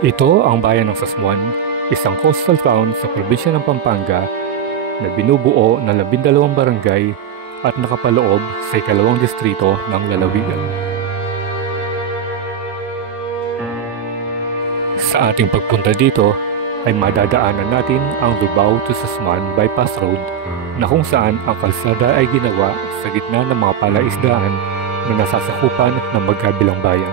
Ito ang bayan ng Sasmuan, isang coastal town sa probinsya ng Pampanga na binubuo ng 12 barangay at nakapaloob sa 2 distrito ng lalawigan. Sa ating pagpunta dito ay madadaanan natin ang Lubao to Sasmuan Bypass Road na kung saan ang kalsada ay ginawa sa gitna ng mga palaisdaan na nasasakupan ng magkabilang bayan.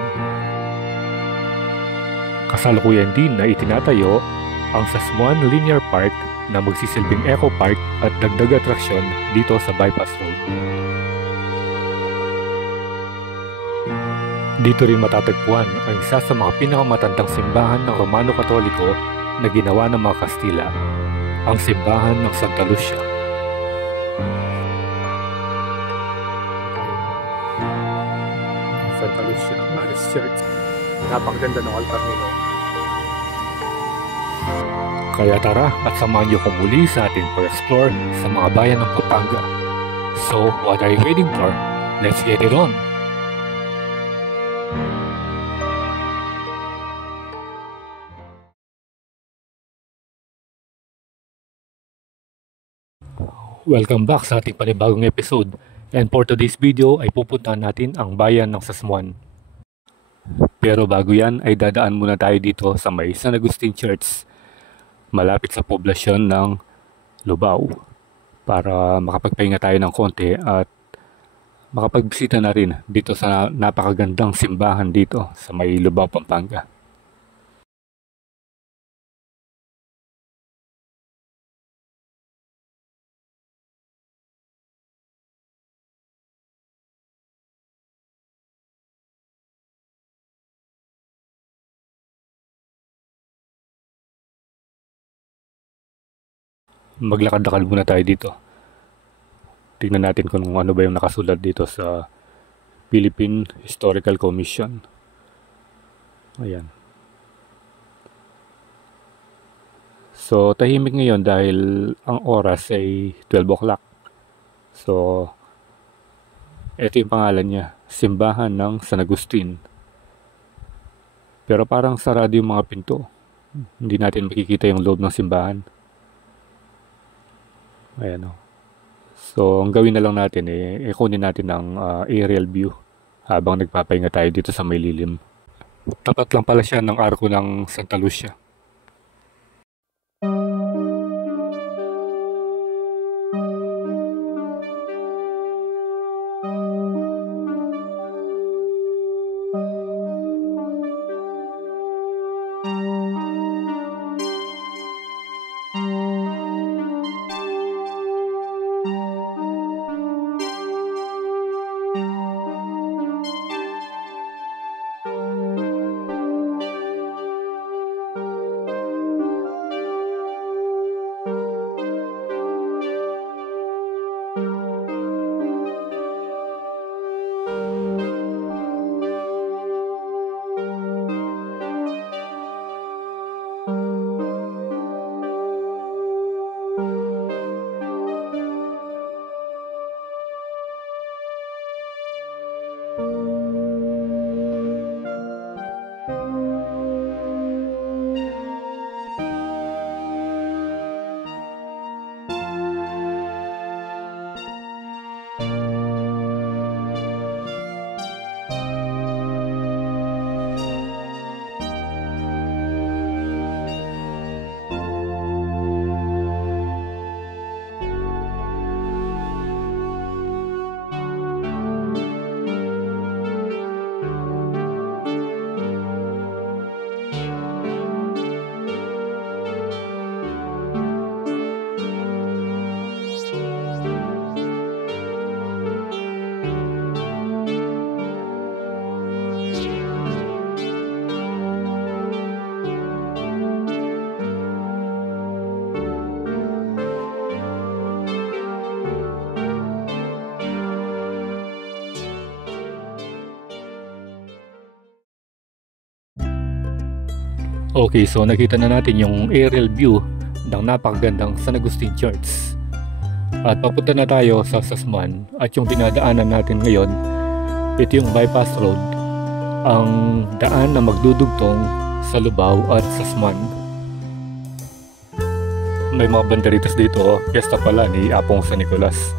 Kasalukuyan din na itinatayo ang Sasmuan Linear Park na magsisilbing eco park at dagdag atraksyon dito sa Bypass Road. Dito rin matatagpuan ang isa sa mga pinakamatandang simbahan ng Romano-Katoliko na ginawa ng mga Kastila, ang simbahan ng Santa Lucia. Santa Lucia ng Paris Church. Napakaganda ng altar nila. Kaya tara at samahan niyo ko muli sa ating pag-explore sa mga bayan ng Pampanga. So, what are you waiting for? Let's get it on! Welcome back sa ating panibagong episode. And for today's video ay pupuntahan natin ang bayan ng Sasmuan. Pero bago yan ay dadaan muna tayo dito sa may San Agustin Church, malapit sa poblasyon ng Lubao, para makapagpahinga tayo ng konti at makapagbisita na rin dito sa napakagandang simbahan dito sa may Lubao, Pampanga. Maglakad-lakad muna tayo dito. Tingnan natin kung ano ba yung nakasulat dito sa Philippine Historical Commission. Ayan. So, tahimik ngayon dahil ang oras ay 12 o'clock. So, ito yung pangalan niya, Simbahan ng San Agustin. Pero parang sarado yung mga pinto. Hindi natin makikita yung loob ng simbahan. Ayan o. So, ang gawin na lang natin kunin natin ang aerial view habang nagpapahinga tayo dito sa may lilim. Tapat lang pala siya ng arko ng Santa Lucia. Okay, so nakita na natin yung aerial view ng napakagandang San Agustin Church. At papunta na tayo sa Sasmuan at yung dinadaanan natin ngayon, ito yung bypass road, ang daan na magdudugtong sa Lubao at Sasmuan. May mga banderitas dito, piyesta pala ni Apong San Nicolas.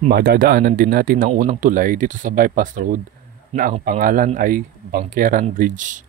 Madadaanan din natin ang unang tulay dito sa bypass road na ang pangalan ay Bangkeran Bridge.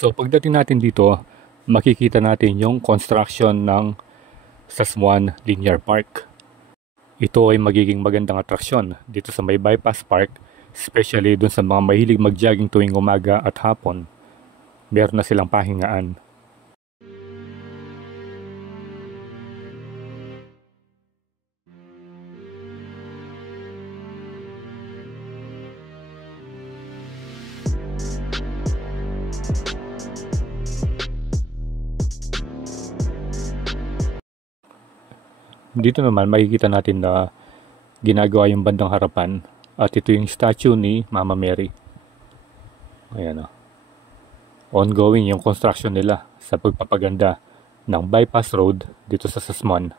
So pagdating natin dito, makikita natin yung construction ng Sasmuan Linear Park. Ito ay magiging magandang atraksyon dito sa may bypass park, especially dun sa mga mahilig mag-jogging tuwing umaga at hapon. Meron na silang pahingaan. Dito naman makikita natin na ginagawa yung bandang harapan at ito yung statue ni Mama Mary. Ayan o. Ongoing yung construction nila sa pagpapaganda ng bypass road dito sa Sasmuan.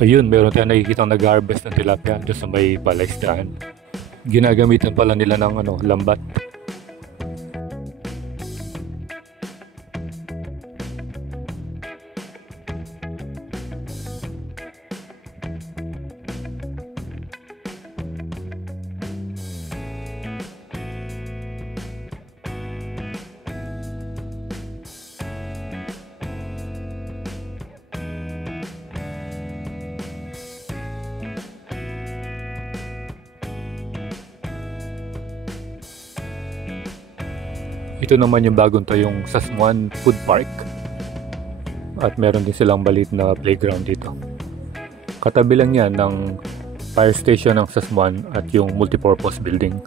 Ayun, meron tayong nakikita nag-harvest ng tilapia doon sa may palaisdaan. Ginagamitan pala nila ng lambat. Ito naman yung bagong tayong Sasmuan Food Park. At meron din silang balit na playground dito. Katabi lang yan ng fire station ng Sasmuan at yung multipurpose building.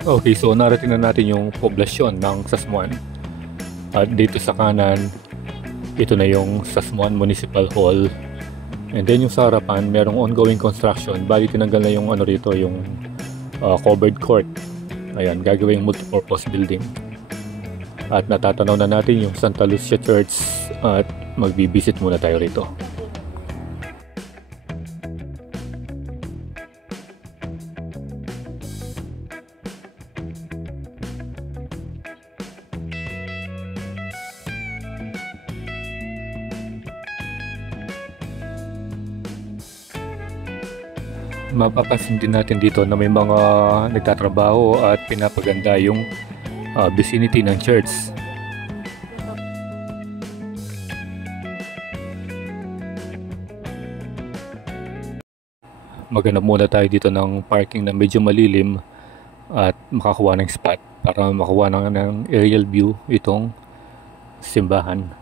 Okay, so narating na natin yung poblasyon ng Sasmuan. At dito sa kanan, ito na yung Sasmuan Municipal Hall. And then yung sa harapan, merong ongoing construction. Bali tinanggal na yung rito, yung covered court. Ayan, gagawin yung multipurpose building. At natatanaw na natin yung Santa Lucia Church at magbibisit muna tayo rito. Mapapansin din natin dito na may mga nagtatrabaho at pinapaganda yung vicinity ng church. Maghanap muna tayo dito ng parking na medyo malilim at makakuha ng spot para makakuha ng aerial view itong simbahan.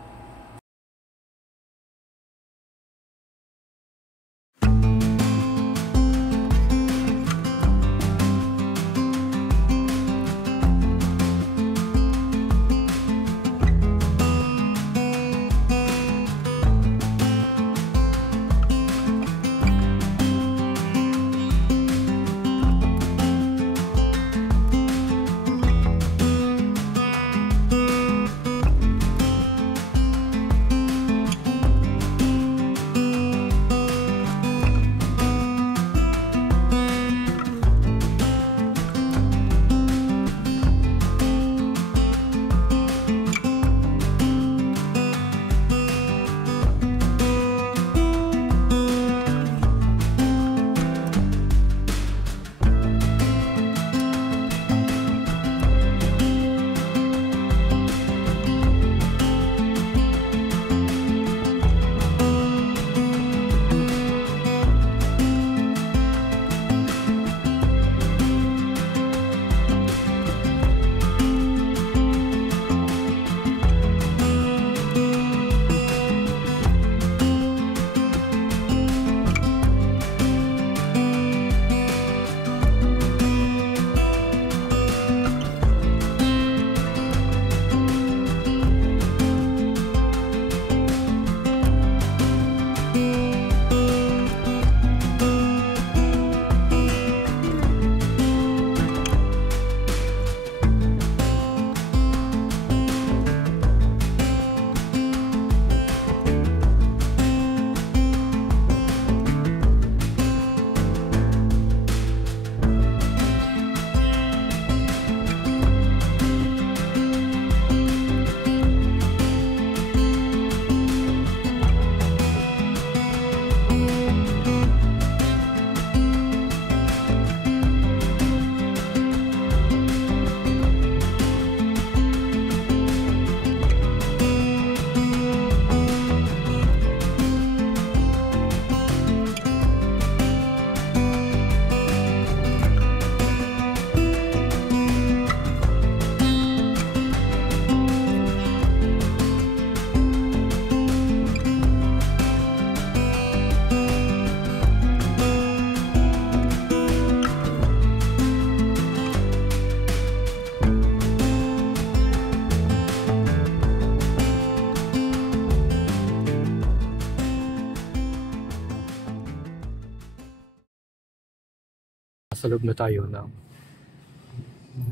nasa loob na tayo ng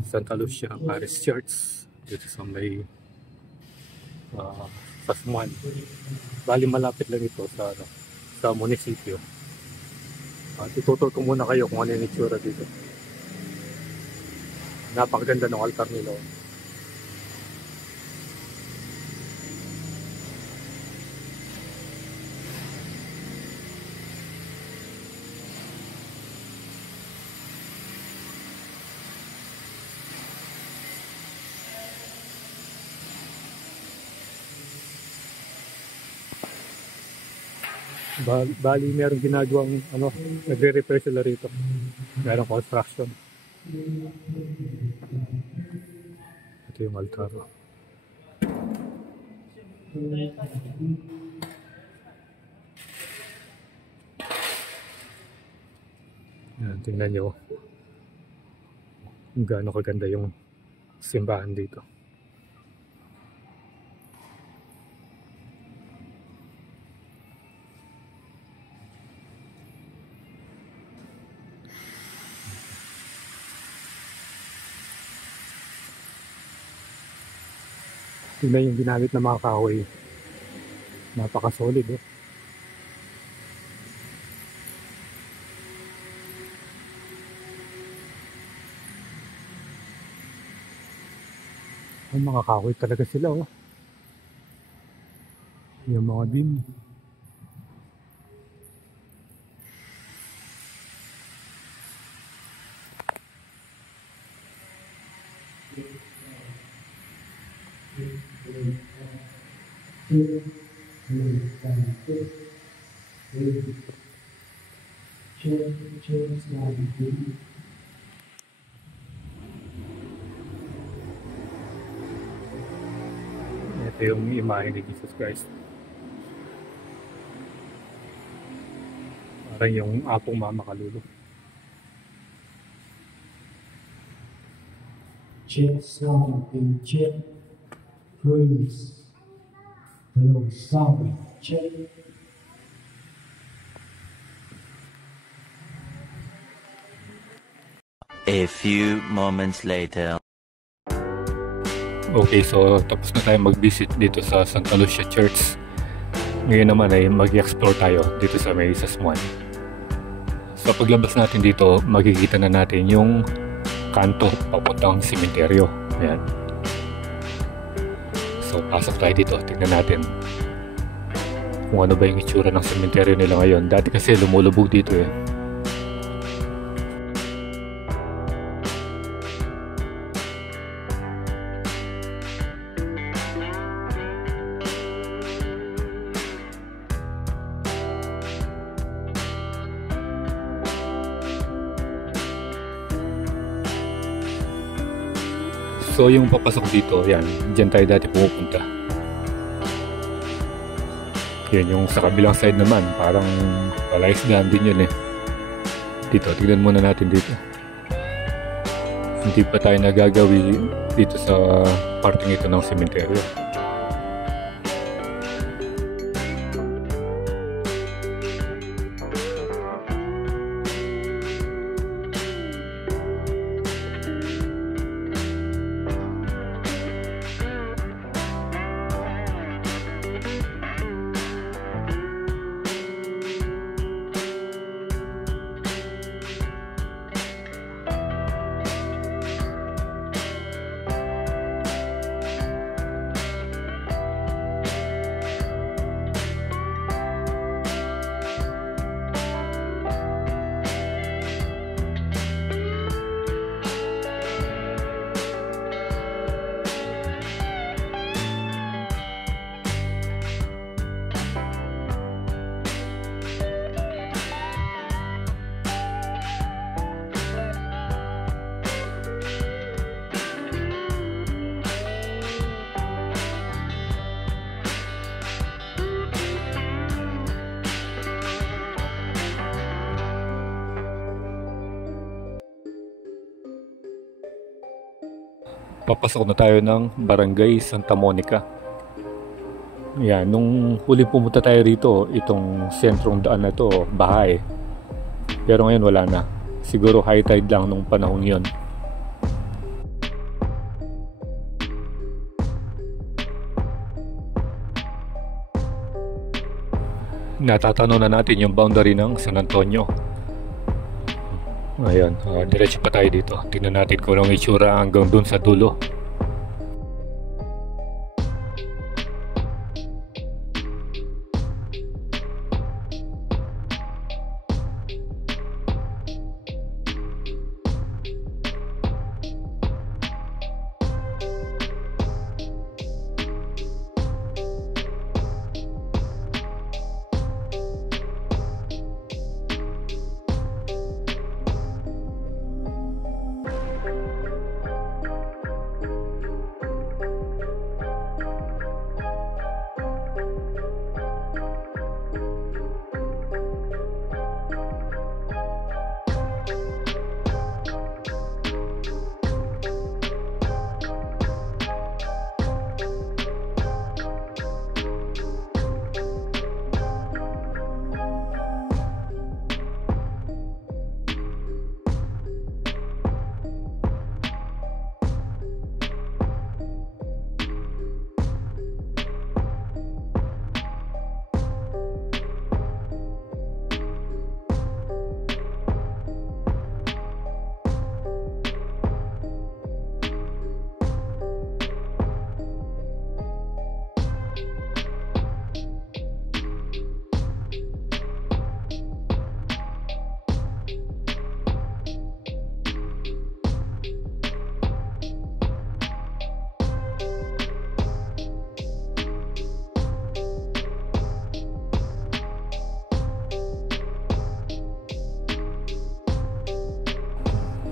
Santa Lucia Parish Church dito sa may Sasmuan. Bali malapit lang ito sa sa munisipyo. At ituturo ko muna kayo kung ano yung itsura dito. Napakaganda ng altar nila. Bali merong ginagawang nagre-repair sila rito. Merong construction. Ito yung altar. Yan, tingnan nyo kung gaano kaganda yung simbahan dito. Tingnan yung ginamit ng mga kahoy. Napaka-solid. Ang mga kahoy talaga sila. Yung mga beam. Ito yung imahe ni Jesus Christ. Parang yung apong mama kalulu. Check sound, check. Praise the Lord. Sound, check. A few moments later. Okay, so tapos na tayo mag-visit dito sa Santa Lucia Church. Ngayon naman ay mag-explore tayo dito sa may Sasmuan. Sa paglabas natin dito, makikita na natin yung kanto papuntang sementeryo. Ayan. So pasok tayo dito, tingnan natin kung ano ba yung itsura ng sementeryo nila ngayon. Dati kasi lumulubog dito eh. So yung papasok dito, yan, dyan tayo dati pumupunta. Yan yung sa kabilang side naman, parang palaisdaan din yun eh. Dito, tignan muna natin dito. Hindi pa tayo nagagawi dito sa parting ito ng sementeryo. Papasok na tayo ng Barangay Santa Monica. Yan, nung huli pumunta tayo rito, itong sentrong daan na to, bahay. Pero ngayon wala na. Siguro high tide lang nung panahon yon. Natatanaw na natin yung boundary ng San Antonio. Ayan, diretso pa tayo dito. Tingnan natin kung anong itsura hanggang dun sa dulo.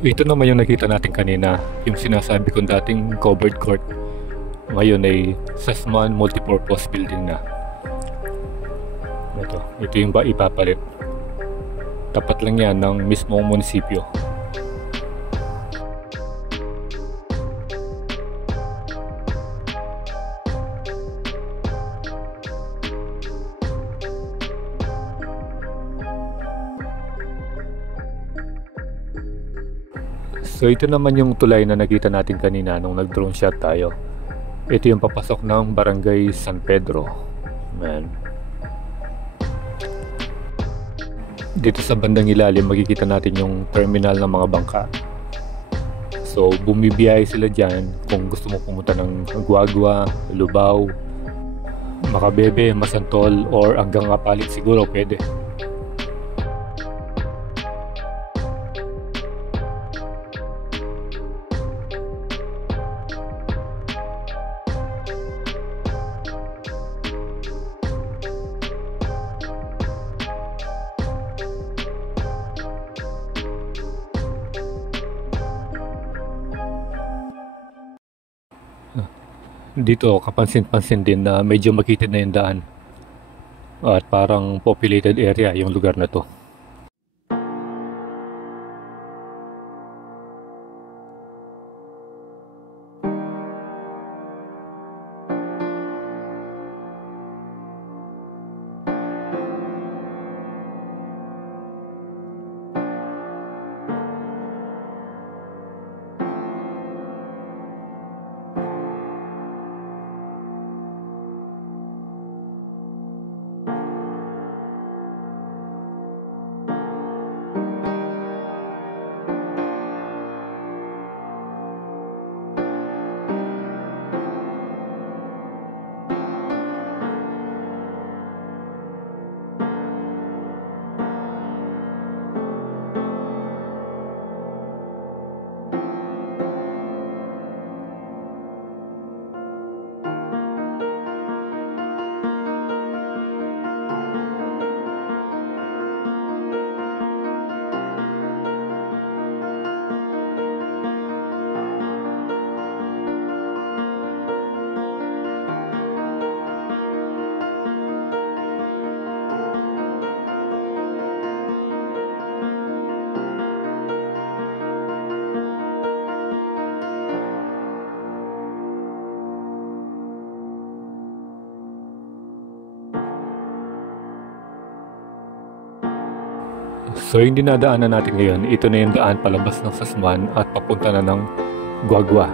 Ito naman yung nakita natin kanina, yung sinasabi kong dating covered court. Ngayon ay Sasmuan Multipurpose Building na. Ito yung ipapalit. Tapat lang yan ng mismong munisipyo. So ito naman yung tulay na nakita natin kanina nung nag-drone shot tayo. Ito yung papasok ng Barangay San Pedro. Man. Dito sa bandang ilalim makikita natin yung terminal ng mga bangka. So bumibiyahe sila dyan kung gusto mo pumunta ng Guagua, Lubao, Makabebe, Masantol, or hanggang Apalit siguro pwede. Dito kapansin-pansin din na medyo makitid na yung daan at parang populated area yung lugar na to. So yung dinadaanan natin ngayon, ito na yung daan palabas ng Sasmuan at papunta na ng Guagua.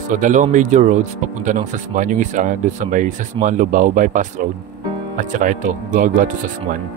So dalawang major roads papunta ng Sasmuan, yung isa doon sa may Sasmuan-Lubao Bypass Road at saka ito, Guagua to Sasmuan.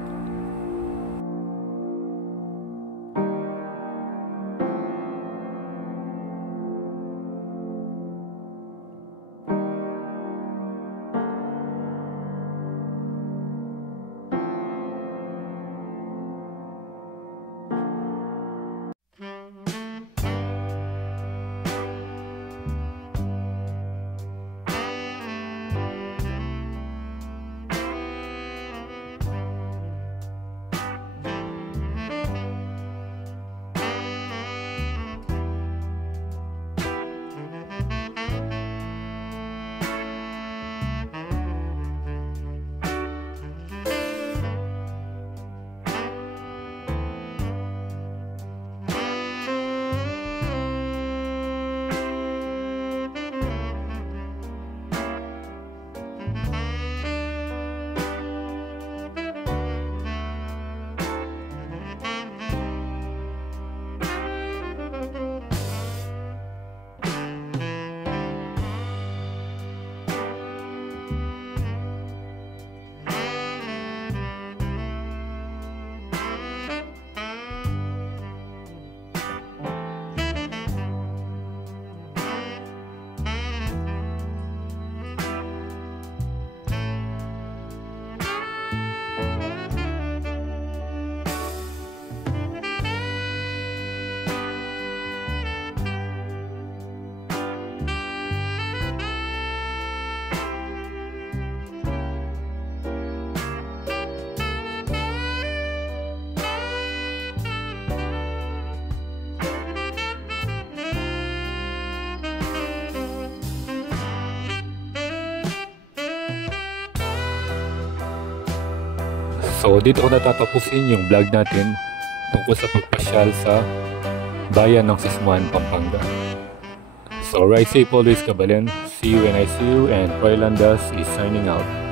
So dito ko natatapusin yung vlog natin tungkol sa pagpasyal sa bayan ng Sasmuan, Pampanga. So ride safe always, Kabalen. See you when I see you, and Roy Landas is signing out.